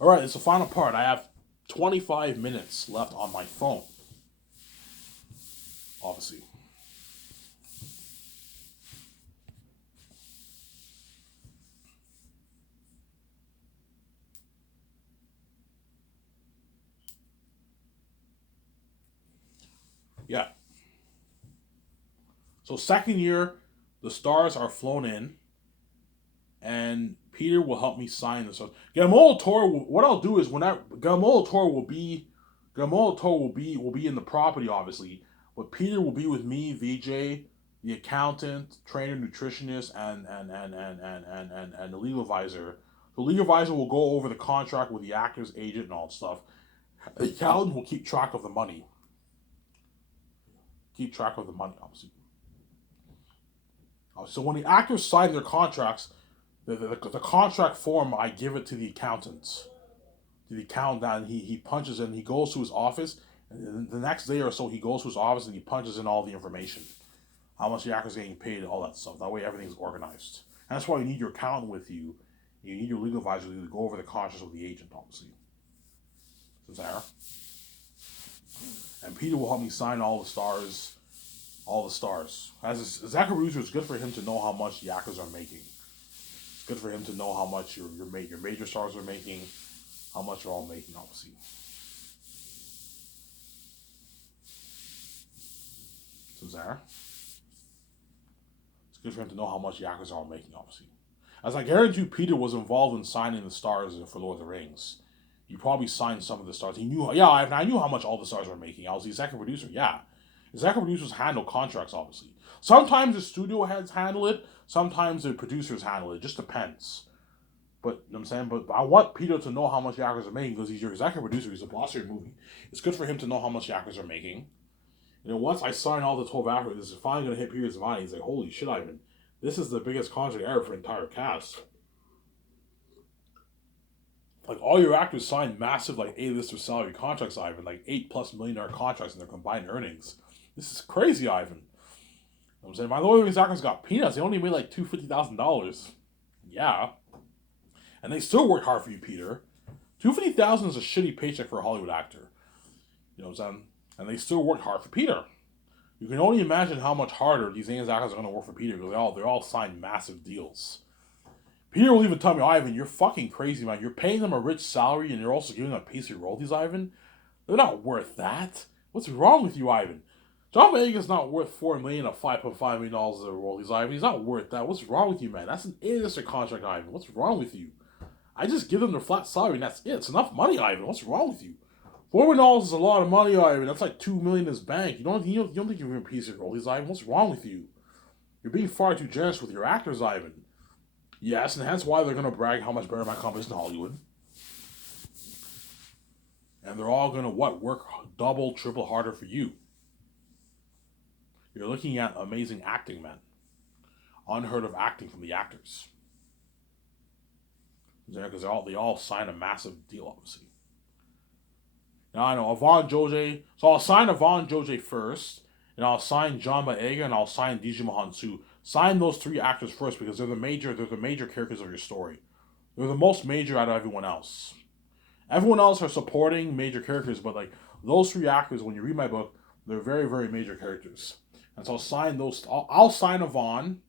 All right, it's the final part. I have 25 minutes left on my phone. Obviously, yeah. So second year, the stars are flown in, and Peter will help me sign this. So Guillermo Toro. What I'll do is when I Guillermo Toro will be in the property obviously, but Peter will be with me, VJ, the accountant, trainer, nutritionist, and the legal advisor. The legal advisor will go over the contract with the actor's agent and all that stuff. The accountant will keep track of the money, obviously. So when the actors sign their contracts, the contract form I give it to the accountants. To the accountant, and he punches in. He goes to his office, and the next day or so he goes to his office and he punches in all the information, how much the actor's getting paid, all that stuff. That way everything's organized. And that's why you need your accountant with you. You need your legal advisor to go over the contracts with the agent, obviously. Sarah. And Peter will help me sign all the stars. All the stars. As a executive producer, it's good for him to know how much the actors are making. It's good for him to know how much your major stars are making, how much they're all making, obviously. So Zara, it's good for him to know how much the actors are all making, obviously. As I guarantee you, Peter was involved in signing the stars for Lord of the Rings. He probably signed some of the stars. He knew, yeah, I knew how much all the stars were making. I was the executive producer, yeah. Executive producers handle contracts, obviously. Sometimes the studio heads handle it. Sometimes the producers handle it. It just depends. But you know what I'm saying, but I want Peter to know how much the actors are making because he's your executive producer. He's the boss of your movie. It's good for him to know how much the actors are making. You know, once I sign all the 12 actors, this is finally gonna hit Peter's mind. He's like, "Holy shit, Ivan! This is the biggest contract ever for the entire cast." Like all your actors signed massive like A-lister salary contracts, Ivan, like $8+ million contracts in their combined earnings. This is crazy, Ivan. You know what I'm saying my Lord of the Rings actors got peanuts. They only made like $250,000. Yeah, and they still worked hard for you, Peter. $250,000 is a shitty paycheck for a Hollywood actor. You know what I'm saying? And they still worked hard for Peter. You can only imagine how much harder these Indians actors are going to work for Peter because they're all signed massive deals. Peter will even tell me, Ivan, you're fucking crazy, man. You're paying them a rich salary and you're also giving them a piece of your royalties, Ivan. They're not worth that. What's wrong with you, Ivan? John Boyega's not worth $4 million of $5.5 million of royalties, Ivan. He's not worth that. What's wrong with you, man? That's an A-lister contract, Ivan. What's wrong with you? I just give them their flat salary and that's it. It's enough money, Ivan. What's wrong with you? $4 million is a lot of money, Ivan. That's like $2 million in his bank. You don't think you're giving a piece of your royalties, Ivan? What's wrong with you? You're being far too generous with your actors, Ivan. Yes, and hence why they're gonna brag how much better my company is in Hollywood. And they're all gonna work double, triple harder for you. You're looking at amazing acting, man. Unheard of acting from the actors. Because they all sign a massive deal, obviously. Now I know Avon Jose. So I'll sign Avon Jose first, and I'll sign John Boyega, and I'll sign Diji Mahansu. Sign those three actors first because they're the major characters of your story. They're the most major out of everyone else. Everyone else are supporting major characters, but like those three actors, when you read my book, they're very, very major characters. And so I'll sign those. I'll sign Avon,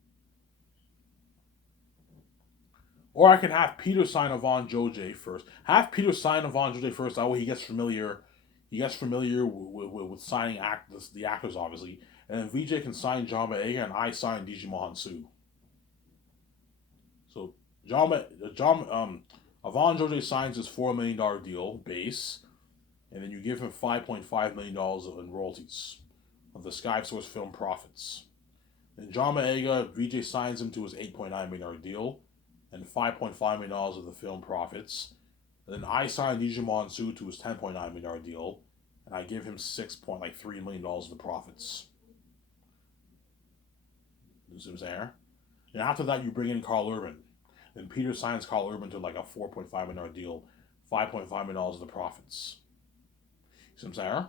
or I can have Peter sign Avon Jose first. Have Peter sign Avon Jose first. That way he gets familiar. He gets familiar with signing the actors, obviously. And then VJ can sign John Boyega, and I sign DJ Mohansu. So Avon Jose signs his $4 million deal base, and then you give him $5.5 million in royalties of the Sky Source film profits. Then John Boyega, VJ signs him to his $8.9 million deal, and $5.5 million of the film profits. And then I sign DJ Monsu to his $10.9 million deal, and I give him $6.3 million of the profits. You see what I'm saying? And after that, you bring in Carl Urban. Then Peter signs Carl Urban to like a $4.5 million deal, $5.5 million of the profits. You see what I'm saying?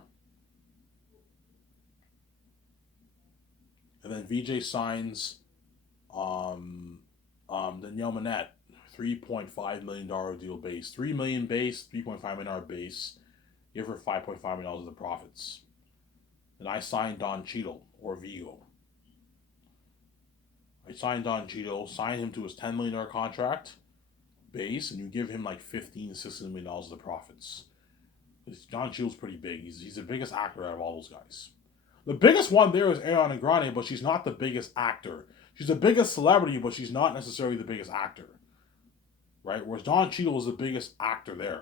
And then VJ signs Danielle Manette $3.5 million deal base. $3 million base, $3.5 million base. Give her $5.5 million of the profits. And I signed Don Cheadle or Vigo. I signed Don Cheadle, signed him to his $10 million contract base, and you give him like $15-16 million of the profits. Don Cheadle's pretty big. He's the biggest actor out of all those guys. The biggest one there is Ariana Grande, but she's not the biggest actor. She's the biggest celebrity, but she's not necessarily the biggest actor. Right? Whereas Don Cheadle is the biggest actor there.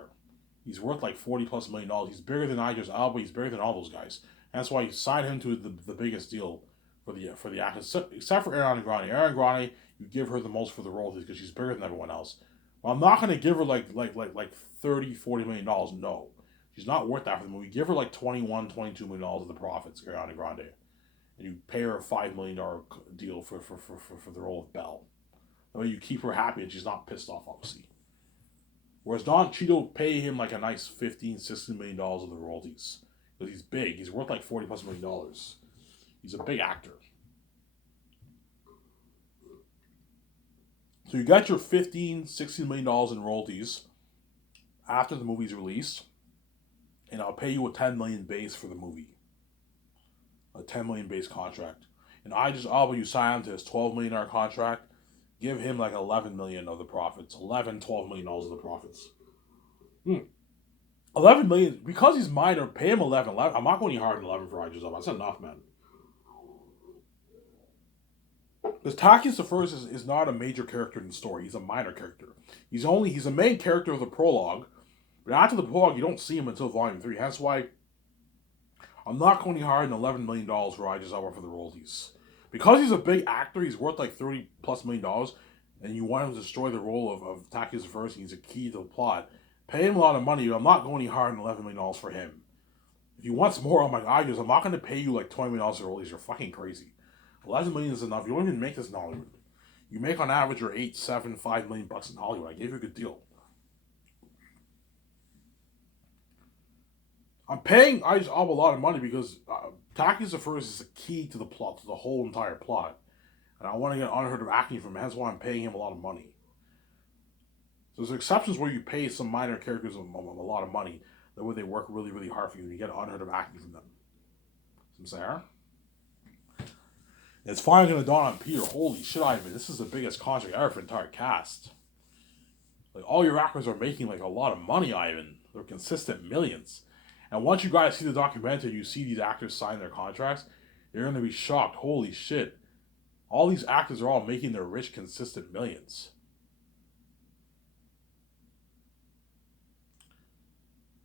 He's worth like $40+ million. He's bigger than Idris Elba. He's bigger than all those guys. And that's why you signed him to the biggest deal for the actors, except for Ariana Grande. Ariana Grande, you give her the most for the royalties because she's bigger than everyone else. Well, I'm not going to give her like $30-40 million. No. She's not worth that for the movie. Give her like $21-22 million of the profits, Ariana Grande. And you pay her a $5 million deal for the role of Belle. That way you keep her happy and she's not pissed off, obviously. Whereas Don Cheadle, pay him like a nice $15-16 million of the royalties. Because he's big. He's worth like $40+ million. He's a big actor. So you got your $15-16 million in royalties after the movie's released. And I'll pay you a $10 million base for the movie. A $10 million base contract. And Idris Elba, you sign him to his $12 million contract. Give him like $11 million of the profits. $12 million of the profits. $11 million. Because he's minor, pay him $11. I'm not going any harder than $11 for Idris Elba. That's enough, man. Because Takis the First is not a major character in the story. He's a minor character. He's a main character of the prologue. But after the prologue, you don't see him until Volume 3. That's why I'm not going any harder than $11 million for Idris Elba for the royalties. Because he's a big actor, he's worth like $30+ million, and you want him to destroy the role of Takis the First, and he's a key to the plot. Pay him a lot of money, but I'm not going any harder than $11 million for him. If you want some more on my Idris, I'm not going to pay you like $20 million for royalties. You're fucking crazy. $11 million is enough. You don't even make this in Hollywood. You make on average your $8, $7, $5 million in Hollywood. I gave you a good deal. I'm paying Idris Elba a lot of money because Takis the First is a key to the plot, to the whole entire plot. And I want to get unheard of acting from him. That's why I'm paying him a lot of money. So there's exceptions where you pay some minor characters a lot of money. That way they work really, really hard for you and you get unheard of acting from them. See what I'm saying? It's finally going to dawn on Peter. Holy shit, Ivan. This is the biggest contract ever for the entire cast. Like, all your actors are making like a lot of money, Ivan. They're consistent millions. And once you guys see the documentary, you see these actors sign their contracts, you're going to be shocked. Holy shit. All these actors are all making their rich, consistent millions.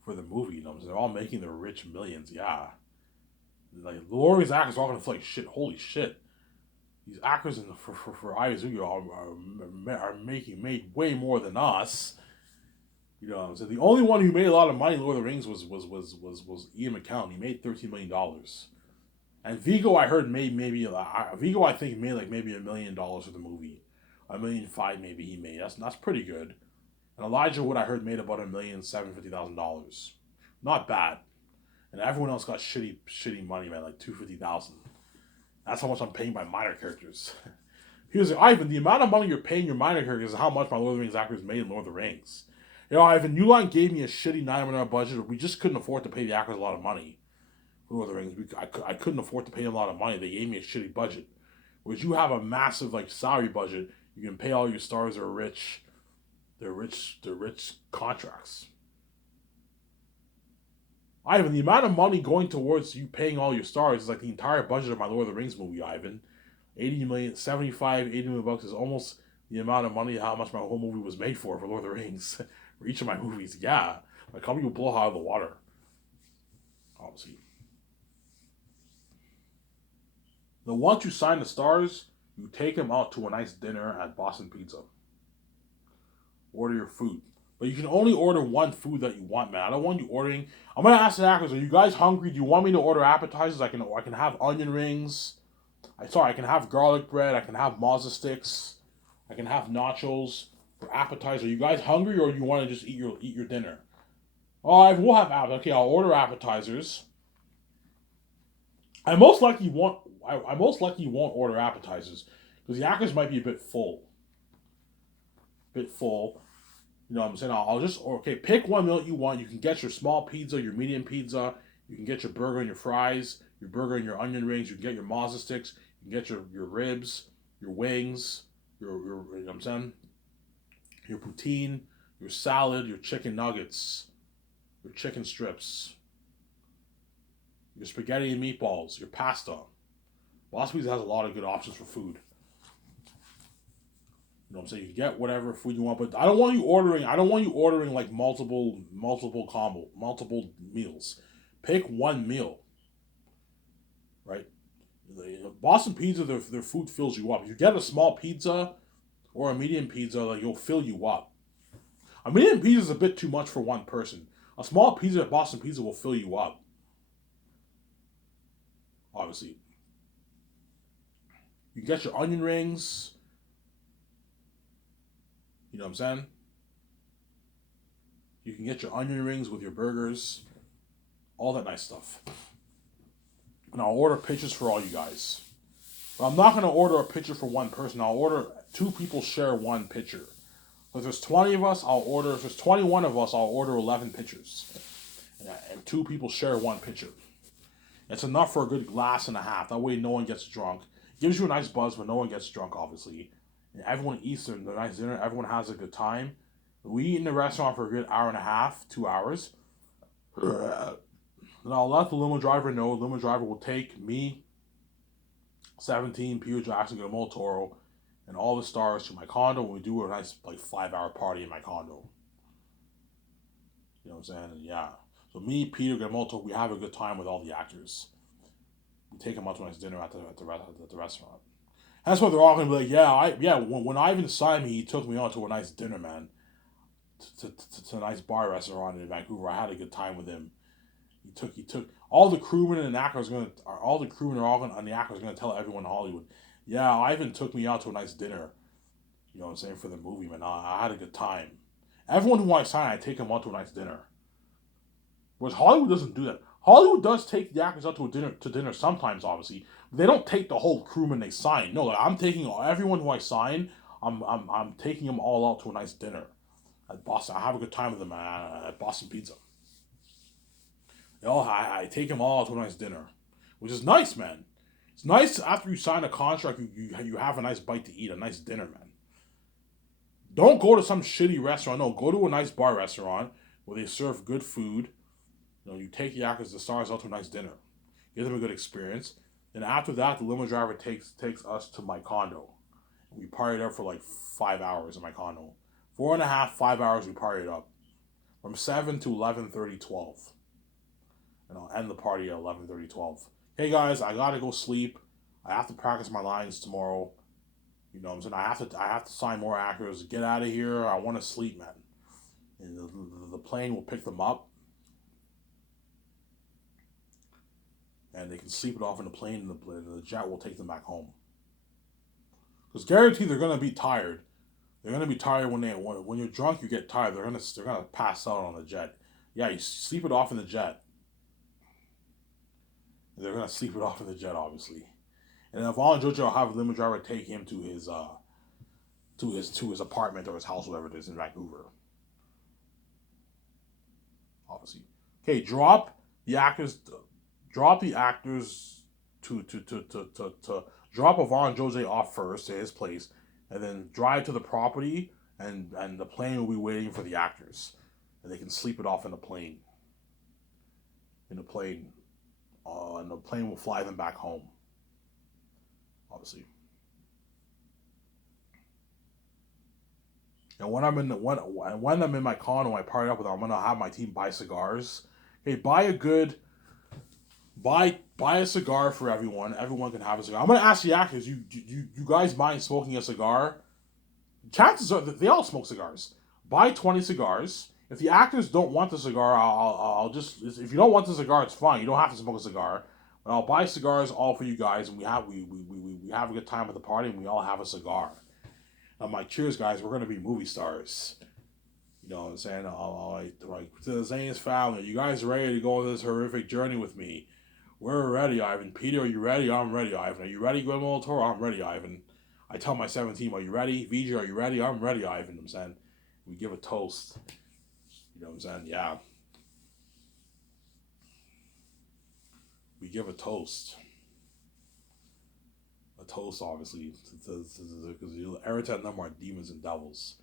For the movie, you know what I'm saying? They're all making their rich millions, yeah. Like, Lord of these actors are all going to feel like shit. Holy shit. These actors for Izuyo are made way more than us. You know what I'm saying? The only one who made a lot of money in Lord of the Rings was Ian McKellen. He made $13 million. And Vigo, I heard, made Vigo, I think, made like maybe $1 million for the movie. $1.5 million maybe he made. That's pretty good. And Elijah Wood, I heard, made about $1,750,000. Not bad. And everyone else got shitty money, man, like $250,000. That's how much I'm paying my minor characters. He was like, Ivan, the amount of money you're paying your minor characters is how much my Lord of the Rings actors made in Lord of the Rings. You know, Ivan, New Line gave me a shitty $9 million budget. We just couldn't afford to pay the actors a lot of money for Lord of the Rings. I couldn't afford to pay them a lot of money. They gave me a shitty budget. Whereas you have a massive like salary budget, you can pay all your stars that are rich. They're rich contracts. Ivan, the amount of money going towards you paying all your stars is like the entire budget of my Lord of the Rings movie, Ivan. 80 million, 75, 80 million bucks is almost the amount of money how much my whole movie was made for Lord of the Rings. For each of my movies, yeah. My company will blow out of the water. Obviously. Then once you sign the stars, you take them out to a nice dinner at Boston Pizza. Order your food. But you can only order one food that you want, man. I don't want you ordering. I'm gonna ask the actors, are you guys hungry? Do you want me to order appetizers? I can have onion rings. I can have garlic bread. I can have mazza sticks. I can have nachos for appetizer. Are you guys hungry, or do you want to just eat your dinner? Oh, we'll have appetizers. Okay, I'll order appetizers. I most likely won't order appetizers because the actors might be a bit full. bit full. You know what I'm saying? I'll just, okay, pick one meal you want. You can get your small pizza, your medium pizza. You can get your burger and your fries, your burger and your onion rings. You can get your mazza sticks. You can get your ribs, your wings, you know what I'm saying? Your poutine, your salad, your chicken nuggets, your chicken strips, your spaghetti and meatballs, your pasta. Boss Pizza has a lot of good options for food. You know what I'm saying? You can get whatever food you want, but I don't want you ordering. I don't want you ordering like multiple meals. Pick one meal, right? Boston Pizza, their food fills you up. If you get a small pizza or a medium pizza, like you'll fill you up. A medium pizza is a bit too much for one person. A small pizza at Boston Pizza will fill you up. Obviously, you get your onion rings. You know what I'm saying? You can get your onion rings with your burgers, all that nice stuff. And I'll order pitchers for all you guys. But I'm not going to order a pitcher for one person. I'll order two people share one pitcher. So if there's 20 of us, if there's 21 of us, I'll order 11 pitchers. And two people share one pitcher. It's enough for a good glass and a half. That way no one gets drunk. It gives you a nice buzz, but no one gets drunk, obviously. And everyone eats their nice dinner. Everyone has a good time. We eat in the restaurant for a good hour and a half, 2 hours. Then I'll let the limo driver know. The limo driver will take me, 17, Peter Jackson, Guillermo Toro, and all the stars to my condo when we do a nice 5-hour party in my condo. You know what I'm saying? And yeah. So me, Peter, Guillermo Toro, we have a good time with all the actors. We take them out to a nice dinner at the restaurant. That's why they're all gonna be like, when Ivan signed me, he took me out to a nice dinner, man. To a nice bar restaurant in Vancouver. I had a good time with him. He took all the crewmen and the actors and the actors gonna tell everyone in Hollywood, yeah, Ivan took me out to a nice dinner. You know what I'm saying, for the movie, man. I had a good time. Everyone who I sign, I take them out to a nice dinner. Whereas Hollywood doesn't do that. Hollywood does take the actors out to dinner sometimes, obviously. But they don't take the whole crewman they sign. No, I'm taking everyone who I sign. I'm taking them all out to a nice dinner at Boston. I have a good time with them at Boston Pizza. I take them all out to a nice dinner, which is nice, man. It's nice after you sign a contract, you have a nice bite to eat, a nice dinner, man. Don't go to some shitty restaurant. No, go to a nice bar restaurant where they serve good food. You take the actors, the stars out to a nice dinner. Give them a good experience. Then after that, the limo driver takes us to my condo. We partied up for 5 hours in my condo. 4.5, 5 hours we partied up. From 7 to 11:30, 12. And I'll end the party at 11:30, 12. Hey guys, I gotta go sleep. I have to practice my lines tomorrow. You know what I'm saying? I have to sign more actors. Get out of here. I want to sleep, man. And the plane will pick them up. And they can sleep it off in the plane, and the jet will take them back home. Because guaranteed they're gonna be tired. They're gonna be tired when you're drunk. You get tired. They're gonna pass out on the jet. Yeah, you sleep it off in the jet. And they're gonna sleep it off in the jet, obviously. And if Vaughn Jojo, I'll have a limo driver take him to his apartment or his house, whatever it is in Vancouver. Obviously. Okay, drop the actors to drop Yvonne Jose off first to his place, and then drive to the property, and the plane will be waiting for the actors, and they can sleep it off in the plane. And the plane will fly them back home. Obviously. And when I'm in my condo, I party up with them. I'm gonna have my team buy cigars. Hey, buy a cigar for everyone. Everyone can have a cigar. I'm gonna ask the actors. You guys mind smoking a cigar? Chances are that they all smoke cigars. Buy 20 cigars. If the actors don't want the cigar, I'll just, if you don't want the cigar, it's fine. You don't have to smoke a cigar. But I'll buy cigars all for you guys, and we have a good time at the party, and we all have a cigar. I'm like, cheers, guys. We're gonna be movie stars. You know what I'm saying? Like to the Zane's family, you guys ready to go on this horrific journey with me? We're ready, Ivan. Peter, are you ready? I'm ready, Ivan. Are you ready, Guillermo del Toro? I'm ready, Ivan. I tell my 17, are you ready? VJ, are you ready? I'm ready, Ivan. You know what I'm saying? We give a toast. You know what I'm saying? Yeah. We give a toast. A toast, obviously, because Eritet number are demons and devils.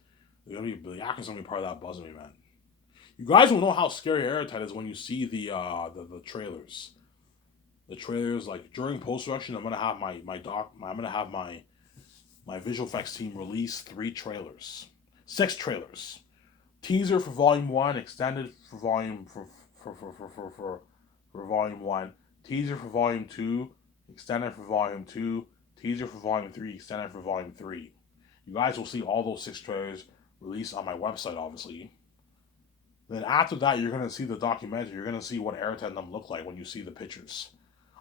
They're gonna be Yakka's gonna be part of that buzzing, man. You guys will know how scary Eritet is when you see the trailers. The trailers, like during post production, I'm gonna have I'm gonna have my visual effects team release 6 trailers. Teaser for volume 1, extended for volume for volume 1, teaser for volume 2, extended for volume 2, teaser for volume 3, extended for volume 3. You guys will see all those 6 trailers released on my website, obviously. Then after that, you're gonna see the documentary. You're gonna see what Eritet and them look like when you see the pictures.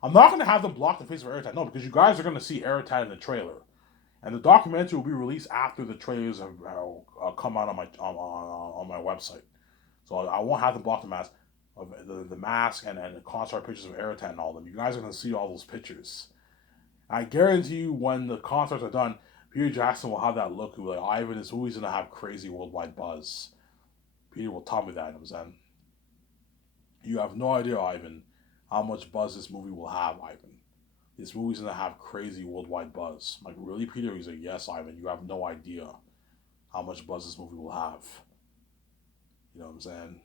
I'm not gonna have them block the face of Eritet, no, because you guys are gonna see Eritet in the trailer, and the documentary will be released after the trailers have come out on my website. So I won't have them block the mask of the mask and the concert pictures of Eritet and all of them. You guys are gonna see all those pictures. I guarantee you, when the concerts are done, Peter Jackson will have that look. Like, Ivan, this movie's gonna have crazy worldwide buzz. Peter will tell me that. You know what I'm saying? You have no idea, Ivan, how much buzz this movie will have, Ivan. This movie's gonna have crazy worldwide buzz. I'm like, really, Peter? He's like, yes, Ivan. You have no idea how much buzz this movie will have. You know what I'm saying?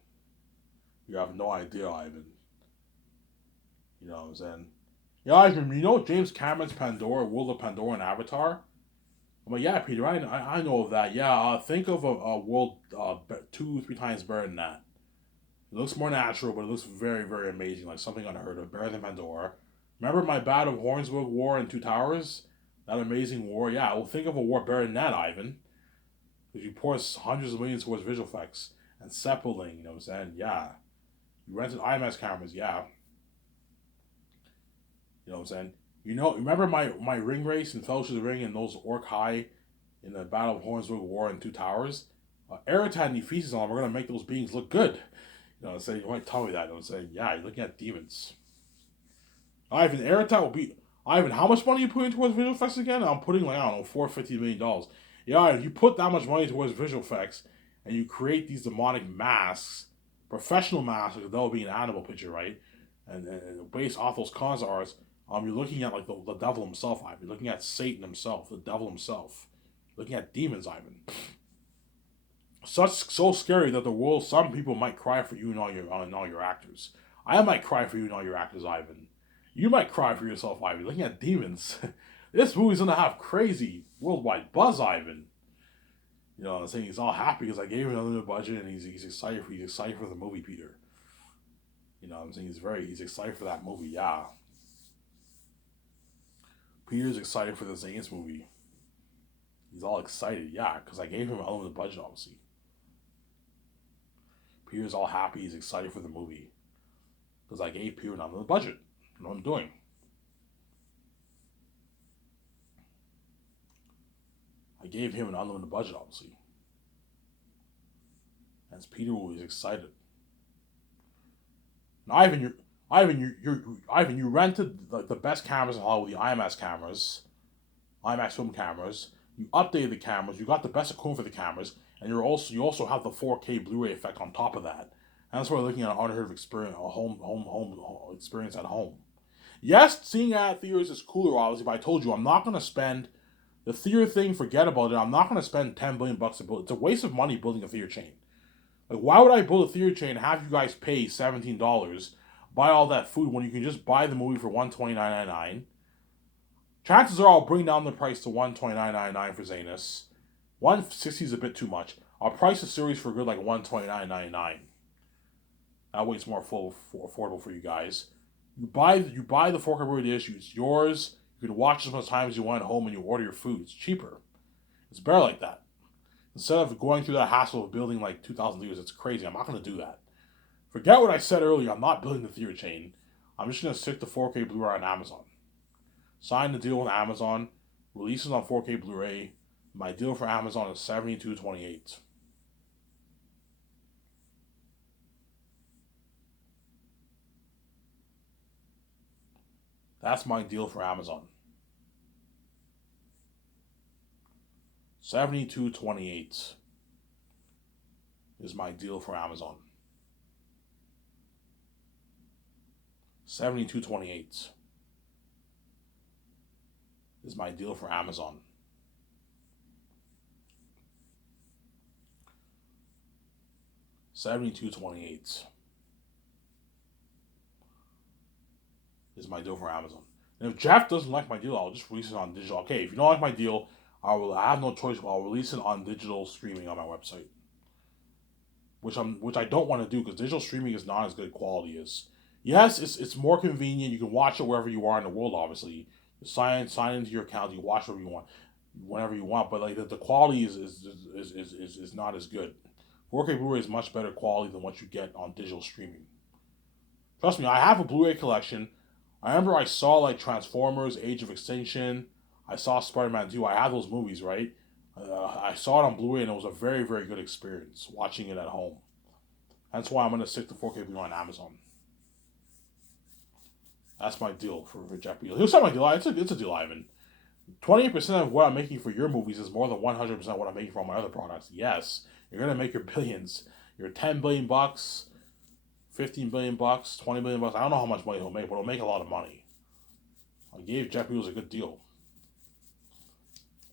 You have no idea, Ivan. You know what I'm saying? Yeah, Ivan, you know James Cameron's Pandora, World of Pandora, and Avatar? I'm like, yeah, Peter, I know of that. Yeah, think of a world 2, 3 times better than that. It looks more natural, but it looks very, very amazing, like something unheard of, better than Pandora. Remember my Battle of Hornsburg War in Two Towers? That amazing war? Yeah, well, think of a war better than that, Ivan. Because you pour hundreds of millions towards visual effects. And Seppuling, you know what I'm saying? Yeah. You rented IMAX cameras, yeah. You know what I'm saying? You know, remember my ring race in Fellowship of the Ring and those Orc High in the Battle of Hornsburg War in Two Towers? Eritet and Ephesus on them are going to make those beings look good. You know what I'm saying? You might tell me that. You know what I'm saying? Yeah, you're looking at demons. Ivan, Eritet will be... Ivan, how much money are you putting towards visual effects again? I'm putting, like, I don't know, $450 million. Yeah, if you put that much money towards visual effects and you create these demonic masks, professional masks, because that'll be an animal picture, right? And based off those concept arts, you're looking at, like, the devil himself, Ivan. You're looking at Satan himself, the devil himself. Looking at demons, Ivan. So scary that the world, some people might cry for you and all your actors. I might cry for you and all your actors, Ivan. You might cry for yourself, Ivan. Looking at demons. This movie's gonna have crazy worldwide buzz, Ivan. You know what I'm saying? He's all happy because I gave him another budget and he's excited for the movie, Peter. You know what I'm saying? He's excited for that movie, yeah. Peter's excited for the Zane's movie. He's all excited, yeah, because I gave him unlimited budget, obviously. Peter's all happy, he's excited for the movie. Because I gave Peter an unlimited budget. You know what I'm doing. I gave him an unlimited budget, obviously. As Peter was excited. And Ivan, you rented the best cameras in Hollywood, the IMAX cameras, IMAX film cameras. You updated the cameras. You got the best equipment for the cameras, and you also have the 4K Blu-ray effect on top of that. And that's why we're looking at an unheard of experience, a home experience at home. Yes, seeing it at theaters is cooler, obviously, but I told you I'm not gonna spend the theater thing. Forget about it. I'm not gonna spend $10 billion to build. It's a waste of money building a theater chain. Like, why would I build a theater chain and have you guys pay $17, buy all that food when you can just buy the movie for $129.99? Chances are I'll bring down the price to $129.99 for Zanus. $160 is a bit too much. I'll price the series for good like $129.99. That way it's more affordable for you guys. You buy the 4K Blu-ray disc. It's yours. You can watch as much time as you want at home, and you order your food. It's cheaper. It's better like that. Instead of going through that hassle of building like 2,000 theaters, it's crazy. I'm not going to do that. Forget what I said earlier. I'm not building the theater chain. I'm just going to stick to 4K Blu-ray on Amazon. Sign the deal with Amazon. Releases on 4K Blu-ray. My deal for Amazon is $72.28. That's my deal for Amazon. $72.28 is my deal for Amazon. $72.28 is my deal for Amazon. $72.28 is my deal for Amazon. And if Jeff doesn't like my deal, I'll just release it on digital. Okay, if you don't like my deal, I have no choice, but I'll release it on digital streaming on my website. Which I don't want to do, because digital streaming is not as good quality as. Yes, it's more convenient. You can watch it wherever you are in the world. Obviously, you sign into your account. You watch whatever you want, whenever you want. But like the quality is not as good. 4K Blu-ray is much better quality than what you get on digital streaming. Trust me, I have a Blu-ray collection. I remember I saw like Transformers, Age of Extinction. I saw Spider-Man 2. I have those movies, right? I saw it on Blu-ray, and it was a very, very good experience watching it at home. That's why I'm going to stick to 4K Blu-ray on Amazon. That's my deal for Jeff Bezos. He'll sell my deal. It's a deal, Ivan. 28% of what I'm making for your movies is more than 100% what I'm making for all my other products. Yes, you're going to make your billions. Your $10 billion, $15 billion, $20 billion. I don't know how much money he'll make, but he'll make a lot of money. I gave Jeff Bezos a good deal.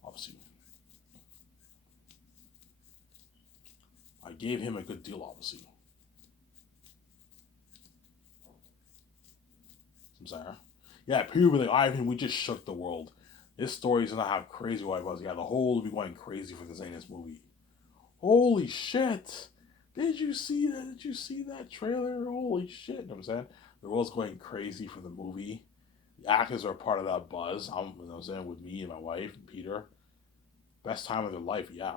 Obviously. I gave him a good deal, obviously. I'm sorry. Yeah, people were like, Ivan, we just shook the world. This story's gonna have crazy white buzz. Yeah, the whole will be going crazy for the Zanus movie. Holy shit! Did you see that? Did you see that trailer? Holy shit! You know what I'm saying? The world's going crazy for the movie. The actors are part of that buzz. You know what I'm saying? With me and my wife and Peter. Best time of their life, yeah.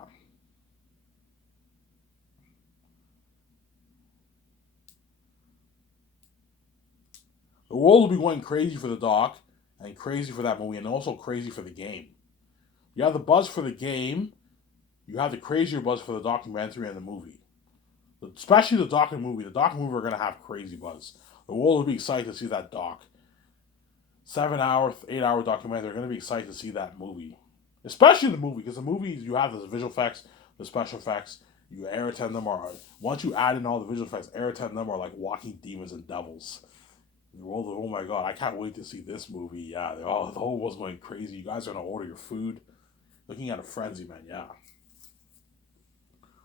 The world will be going crazy for the doc, and crazy for that movie, and also crazy for the game. You have the buzz for the game, you have the crazier buzz for the documentary and the movie. Especially the doc and movie. The doc and movie are going to have crazy buzz. The world will be excited to see that doc. 7-hour, 8-hour documentary, they're going to be excited to see that movie. Especially the movie, because the movies, you have the visual effects, the special effects, you air attend them are, once you add in all the visual effects, air attend them are like walking demons and devils. The world of, oh my god, I can't wait to see this movie. Yeah, the whole world's going crazy. You guys are gonna order your food. Looking at a frenzy, man. Yeah.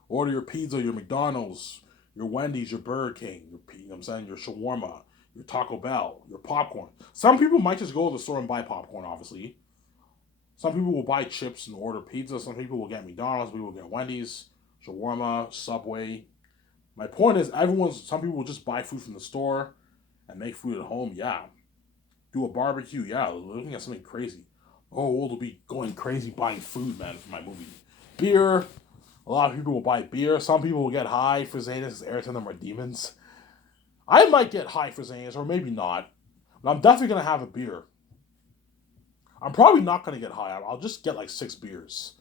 Order your pizza, your McDonald's, your Wendy's, your Burger King, you know what I'm saying, your shawarma, your Taco Bell, your popcorn. Some people might just go to the store and buy popcorn, obviously. Some people will buy chips and order pizza. Some people will get McDonald's. Some people will get Wendy's, shawarma, Subway. My point is, some people will just buy food from the store and make food at home, yeah. Do a barbecue, yeah. Looking at something crazy. The whole world will be going crazy buying food, man, for my movie. Beer. A lot of people will buy beer. Some people will get high for Zanus, Ayrton, them are demons. I might get high for Zanus, or maybe not. But I'm definitely going to have a beer. I'm probably not going to get high. I'll just get like 6 beers.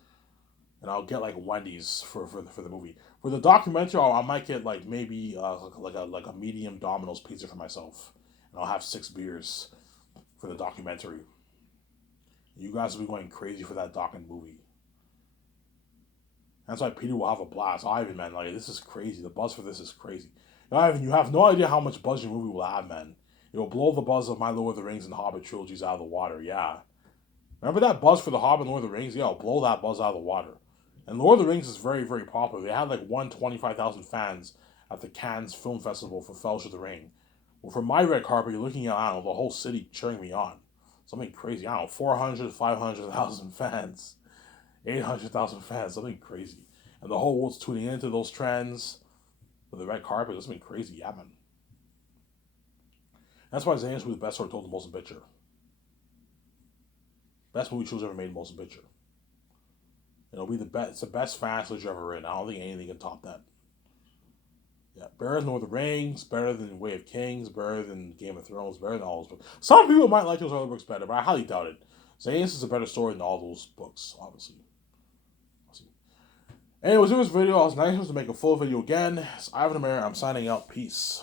And I'll get like Wendy's for the movie. For the documentary, I might get like maybe like a medium Domino's pizza for myself, and I'll have 6 beers for the documentary. You guys will be going crazy for that doc and movie. That's why Peter will have a blast. Ivan, man, like this is crazy. The buzz for this is crazy. Now, Ivan, you have no idea how much buzz your movie will have, man. It will blow the buzz of my Lord of the Rings and Hobbit trilogies out of the water. Yeah, remember that buzz for the Hobbit and Lord of the Rings? Yeah, it'll blow that buzz out of the water. And Lord of the Rings is very, very popular. They had like 125,000 fans at the Cannes Film Festival for Fellowship of the Ring. Well, for my red carpet, you're looking at, I don't know, the whole city cheering me on. Something crazy. I don't know, 400, 500,000 fans. 800,000 fans. Something crazy. And the whole world's tuning into those trends. For the red carpet, that's something crazy. Yeah, man. That's why Zanus was the best story told, the motion picture. Best movie shows ever made, motion picture. It'll be the best. It's the best fast you've ever written. I don't think anything can top that. Yeah, better than Lord of the Rings, better than Way of Kings, better than Game of Thrones, better than all those books. Some people might like those other books better, but I highly doubt it. Zanus is a better story than all those books, obviously. Anyways, in this video, I was nice enough to make a full video again. It's Ivan Amir. I'm signing out. Peace.